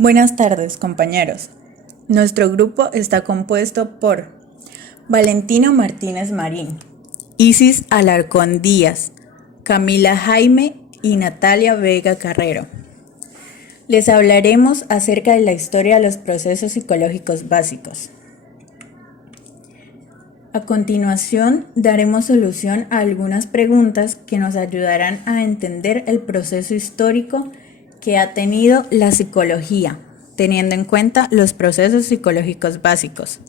Buenas tardes, compañeros. Nuestro grupo está compuesto por Valentino Martínez Marín, Isis Alarcón Díaz, Camila Jaime y Natalia Vega Carrero. Les hablaremos acerca de la historia de los procesos psicológicos básicos. A continuación, daremos solución a algunas preguntas que nos ayudarán a entender el proceso histórico que ha tenido la psicología, teniendo en cuenta los procesos psicológicos básicos.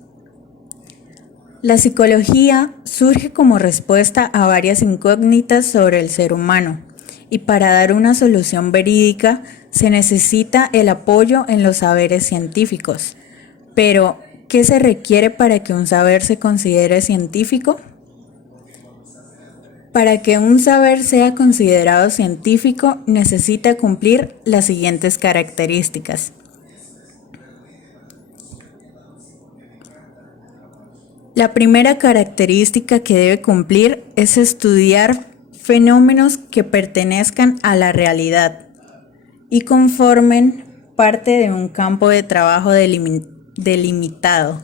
La psicología surge como respuesta a varias incógnitas sobre el ser humano, y para dar una solución verídica se necesita el apoyo en los saberes científicos. Pero, ¿qué se requiere para que un saber se considere científico? Para que un saber sea considerado científico, necesita cumplir las siguientes características. La primera característica que debe cumplir es estudiar fenómenos que pertenezcan a la realidad y conformen parte de un campo de trabajo delimitado,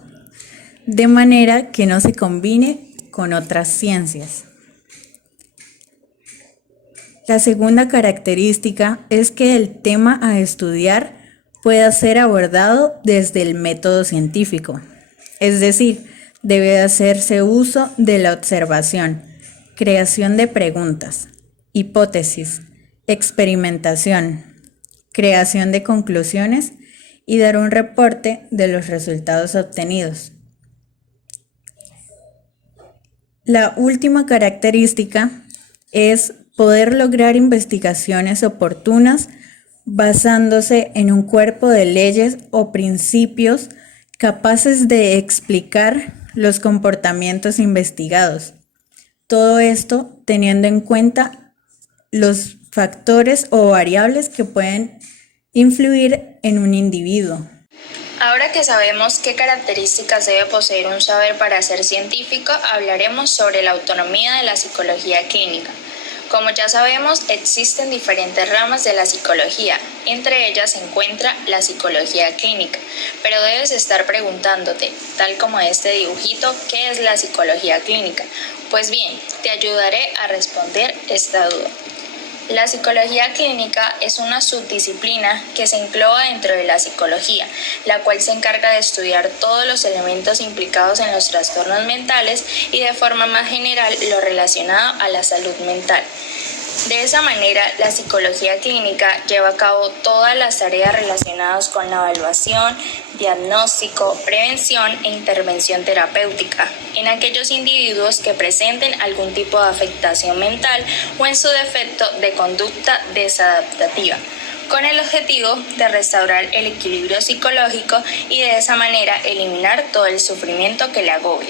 de manera que no se combine con otras ciencias. La segunda característica es que el tema a estudiar pueda ser abordado desde el método científico, es decir, debe hacerse uso de la observación, creación de preguntas, hipótesis, experimentación, creación de conclusiones y dar un reporte de los resultados obtenidos. La última característica es poder lograr investigaciones oportunas basándose en un cuerpo de leyes o principios capaces de explicar los comportamientos investigados. Todo esto teniendo en cuenta los factores o variables que pueden influir en un individuo. Ahora que sabemos qué características debe poseer un saber para ser científico, hablaremos sobre la autonomía de la psicología clínica. Como ya sabemos, existen diferentes ramas de la psicología, entre ellas se encuentra la psicología clínica, pero debes estar preguntándote, tal como este dibujito, ¿qué es la psicología clínica? Pues bien, te ayudaré a responder esta duda. La psicología clínica es una subdisciplina que se engloba dentro de la psicología, la cual se encarga de estudiar todos los elementos implicados en los trastornos mentales y de forma más general lo relacionado a la salud mental. De esa manera, la psicología clínica lleva a cabo todas las tareas relacionadas con la evaluación, diagnóstico, prevención e intervención terapéutica en aquellos individuos que presenten algún tipo de afectación mental o en su defecto de conducta desadaptativa, con el objetivo de restaurar el equilibrio psicológico y de esa manera eliminar todo el sufrimiento que le agobia.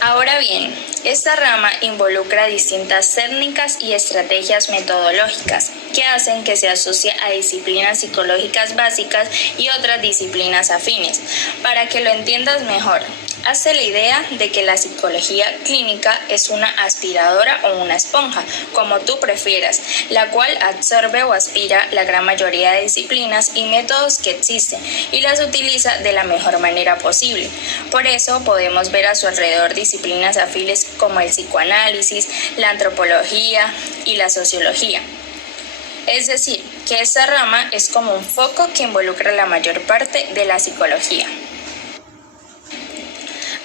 Ahora bien, esta rama involucra distintas técnicas y estrategias metodológicas que hacen que se asocie a disciplinas psicológicas básicas y otras disciplinas afines. Para que lo entiendas mejor, hazte la idea de que la psicología clínica es una aspiradora o una esponja, como tú prefieras, la cual absorbe o aspira la gran mayoría de disciplinas y métodos que existen y las utiliza de la mejor manera posible. Por eso podemos ver a su alrededor disciplinas afines como el psicoanálisis, la antropología y la sociología. Es decir, que esta rama es como un foco que involucra la mayor parte de la psicología.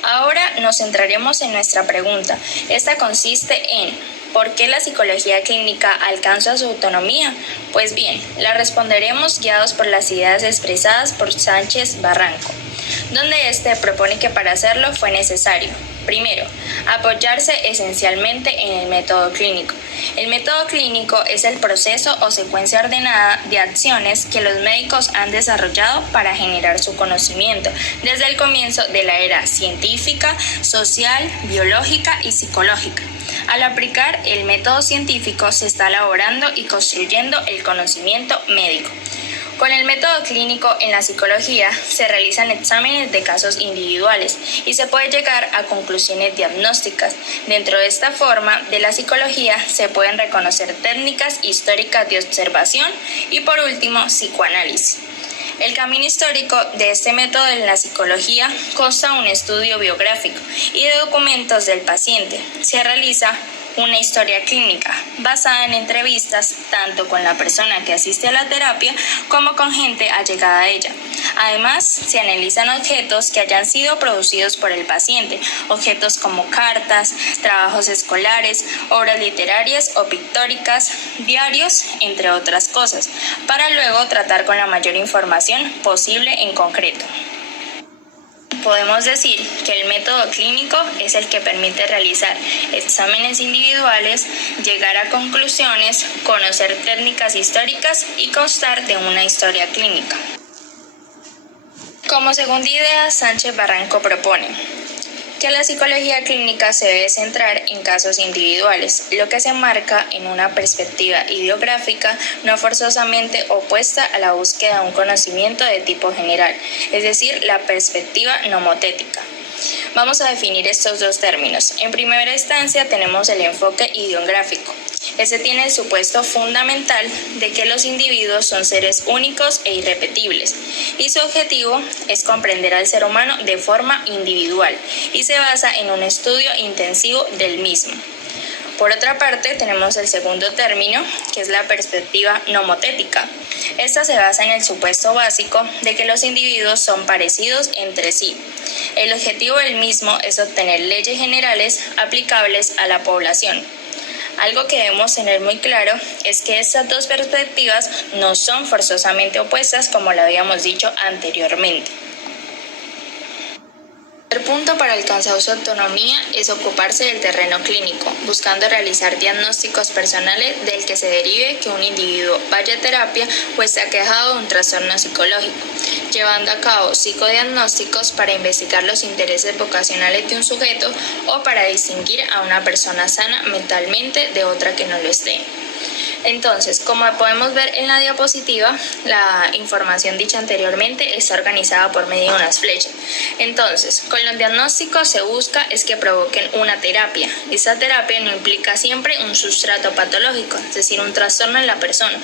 Ahora nos centraremos en nuestra pregunta. Esta consiste en ¿por qué la psicología clínica alcanza su autonomía? Pues bien, la responderemos guiados por las ideas expresadas por Sánchez Barranco, donde este propone que para hacerlo fue necesario, primero, apoyarse esencialmente en el método clínico. El método clínico es el proceso o secuencia ordenada de acciones que los médicos han desarrollado para generar su conocimiento desde el comienzo de la era científica, social, biológica y psicológica. Al aplicar el método científico se está elaborando y construyendo el conocimiento médico. Con el método clínico en la psicología se realizan exámenes de casos individuales y se puede llegar a conclusiones diagnósticas. Dentro de esta forma de la psicología se pueden reconocer técnicas históricas de observación y por último psicoanálisis. El camino histórico de este método en la psicología consta de un estudio biográfico y de documentos del paciente. Se realiza una historia clínica basada en entrevistas tanto con la persona que asiste a la terapia como con gente allegada a ella. Además, se analizan objetos que hayan sido producidos por el paciente, objetos como cartas, trabajos escolares, obras literarias o pictóricas, diarios, entre otras cosas, para luego tratar con la mayor información posible en concreto. Podemos decir que el método clínico es el que permite realizar exámenes individuales, llegar a conclusiones, conocer técnicas históricas y constar de una historia clínica. Como segunda idea, Sánchez Barranco propone que la psicología clínica se debe centrar en casos individuales, lo que se enmarca en una perspectiva ideográfica no forzosamente opuesta a la búsqueda de un conocimiento de tipo general, es decir, la perspectiva nomotética. Vamos a definir estos dos términos. En primera instancia tenemos el enfoque ideográfico. Este tiene el supuesto fundamental de que los individuos son seres únicos e irrepetibles, y su objetivo es comprender al ser humano de forma individual, y se basa en un estudio intensivo del mismo. Por otra parte, tenemos el segundo término, que es la perspectiva nomotética. Esta se basa en el supuesto básico de que los individuos son parecidos entre sí. El objetivo del mismo es obtener leyes generales aplicables a la población. Algo que debemos tener muy claro es que estas dos perspectivas no son forzosamente opuestas, como lo habíamos dicho anteriormente. El punto para alcanzar su autonomía es ocuparse del terreno clínico, buscando realizar diagnósticos personales del que se derive que un individuo vaya a terapia o esté aquejado de un trastorno psicológico, llevando a cabo psicodiagnósticos para investigar los intereses vocacionales de un sujeto o para distinguir a una persona sana mentalmente de otra que no lo esté. Entonces, como podemos ver en la diapositiva, la información dicha anteriormente está organizada por medio de unas flechas. Entonces, con los diagnósticos se busca es que provoquen una terapia. Esa terapia no implica siempre un sustrato patológico, es decir, un trastorno en la persona.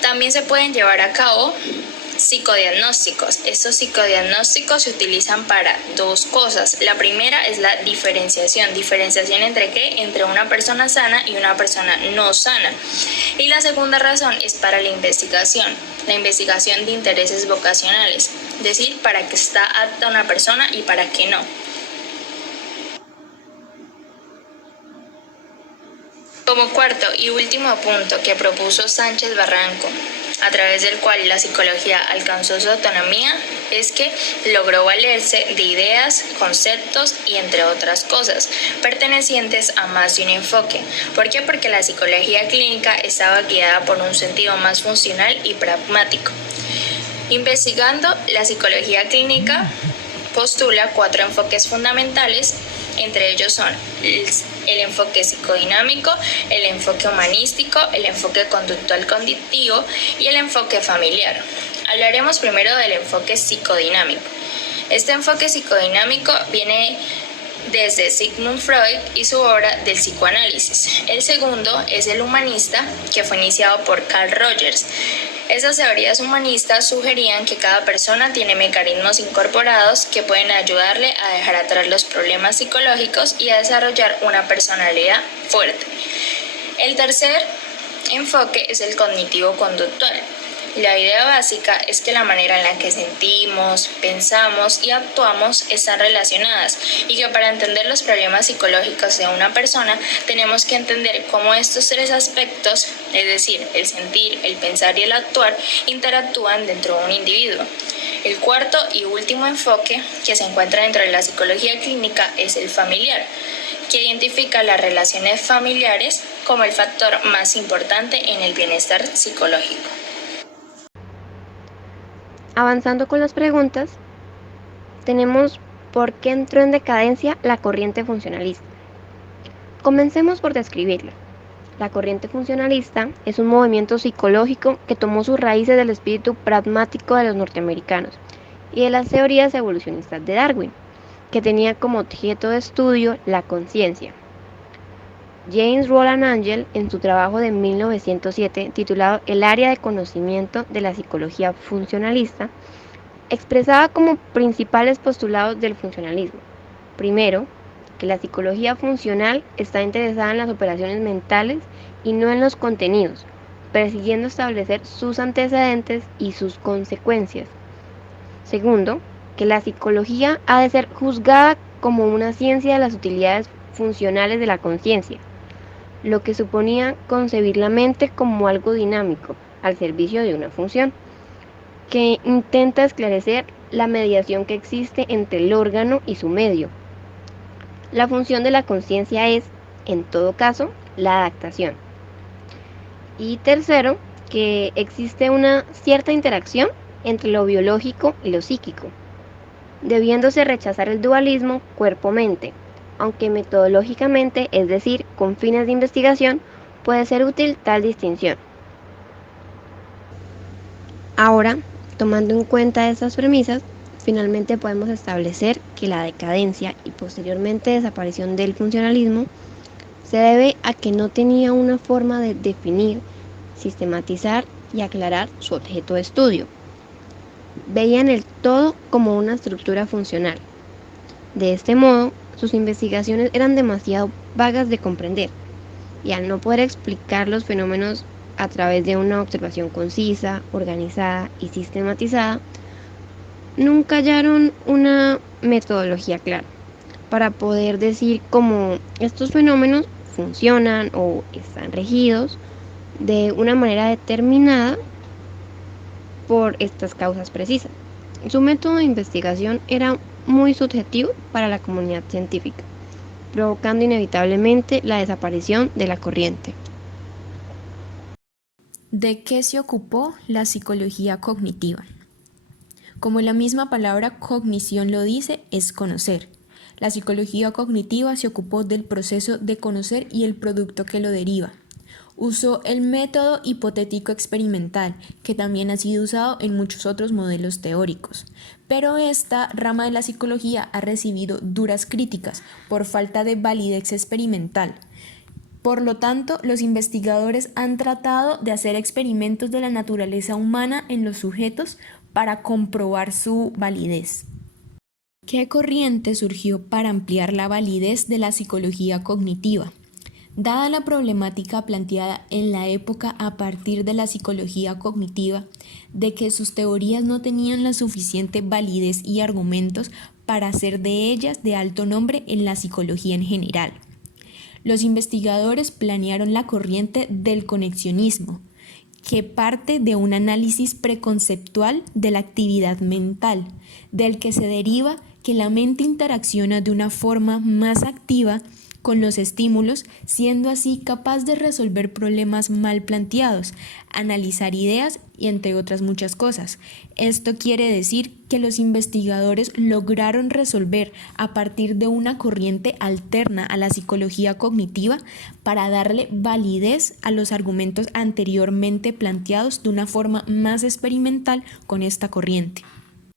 También se pueden llevar a cabo psicodiagnósticos. Estos psicodiagnósticos se utilizan para dos cosas. La primera es la diferenciación. ¿Diferenciación entre qué? Entre una persona sana y una persona no sana. Y la segunda razón es para la investigación de intereses vocacionales, es decir, para qué está apta una persona y para qué no. Como cuarto y último punto que propuso Sánchez Barranco, a través del cual la psicología alcanzó su autonomía, es que logró valerse de ideas, conceptos y entre otras cosas, pertenecientes a más de un enfoque. ¿Por qué? Porque la psicología clínica estaba guiada por un sentido más funcional y pragmático. Investigando, la psicología clínica postula 4 enfoques fundamentales. Entre ellos son el enfoque psicodinámico, el enfoque humanístico, el enfoque conductual cognitivo y el enfoque familiar. Hablaremos primero del enfoque psicodinámico. Este enfoque psicodinámico viene desde Sigmund Freud y su obra del psicoanálisis. El segundo es el humanista, que fue iniciado por Carl Rogers. Esas teorías humanistas sugerían que cada persona tiene mecanismos incorporados que pueden ayudarle a dejar atrás los problemas psicológicos y a desarrollar una personalidad fuerte. El tercer enfoque es el cognitivo-conductual. La idea básica es que la manera en la que sentimos, pensamos y actuamos están relacionadas y que para entender los problemas psicológicos de una persona tenemos que entender cómo estos 3 aspectos, es decir, el sentir, el pensar y el actuar, interactúan dentro de un individuo. El cuarto y último enfoque que se encuentra dentro de la psicología clínica es el familiar, que identifica las relaciones familiares como el factor más importante en el bienestar psicológico. Avanzando con las preguntas, tenemos ¿por qué entró en decadencia la corriente funcionalista? Comencemos por describirla. La corriente funcionalista es un movimiento psicológico que tomó sus raíces del espíritu pragmático de los norteamericanos y de las teorías evolucionistas de Darwin, que tenía como objeto de estudio la conciencia. James Roland Angell, en su trabajo de 1907 titulado El área de conocimiento de la psicología funcionalista, expresaba como principales postulados del funcionalismo. Primero, que la psicología funcional está interesada en las operaciones mentales y no en los contenidos, persiguiendo establecer sus antecedentes y sus consecuencias. Segundo, que la psicología ha de ser juzgada como una ciencia de las utilidades funcionales de la conciencia, lo que suponía concebir la mente como algo dinámico, al servicio de una función, que intenta esclarecer la mediación que existe entre el órgano y su medio. La función de la conciencia es, en todo caso, la adaptación. Y tercero, que existe una cierta interacción entre lo biológico y lo psíquico, debiéndose rechazar el dualismo cuerpo-mente, aunque metodológicamente, es decir, con fines de investigación, puede ser útil tal distinción. Ahora, tomando en cuenta estas premisas, finalmente podemos establecer que la decadencia y posteriormente desaparición del funcionalismo se debe a que no tenía una forma de definir, sistematizar y aclarar su objeto de estudio. Veían el todo como una estructura funcional. De este modo, sus investigaciones eran demasiado vagas de comprender, y al no poder explicar los fenómenos a través de una observación concisa, organizada y sistematizada, nunca hallaron una metodología clara para poder decir cómo estos fenómenos funcionan o están regidos de una manera determinada por estas causas precisas. Su método de investigación era muy subjetivo para la comunidad científica, provocando inevitablemente la desaparición de la corriente. ¿De qué se ocupó la psicología cognitiva? Como la misma palabra cognición lo dice, es conocer. La psicología cognitiva se ocupó del proceso de conocer y el producto que lo deriva. Usó el método hipotético experimental, que también ha sido usado en muchos otros modelos teóricos. Pero esta rama de la psicología ha recibido duras críticas por falta de validez experimental. Por lo tanto, los investigadores han tratado de hacer experimentos de la naturaleza humana en los sujetos para comprobar su validez. ¿Qué corriente surgió para ampliar la validez de la psicología cognitiva? Dada la problemática planteada en la época a partir de la psicología cognitiva, de que sus teorías no tenían la suficiente validez y argumentos para hacer de ellas de alto nombre en la psicología en general, los investigadores planearon la corriente del conexionismo, que parte de un análisis preconceptual de la actividad mental, del que se deriva que la mente interacciona de una forma más activa con los estímulos, siendo así capaz de resolver problemas mal planteados, analizar ideas y entre otras muchas cosas. Esto quiere decir que los investigadores lograron resolver a partir de una corriente alterna a la psicología cognitiva para darle validez a los argumentos anteriormente planteados de una forma más experimental con esta corriente.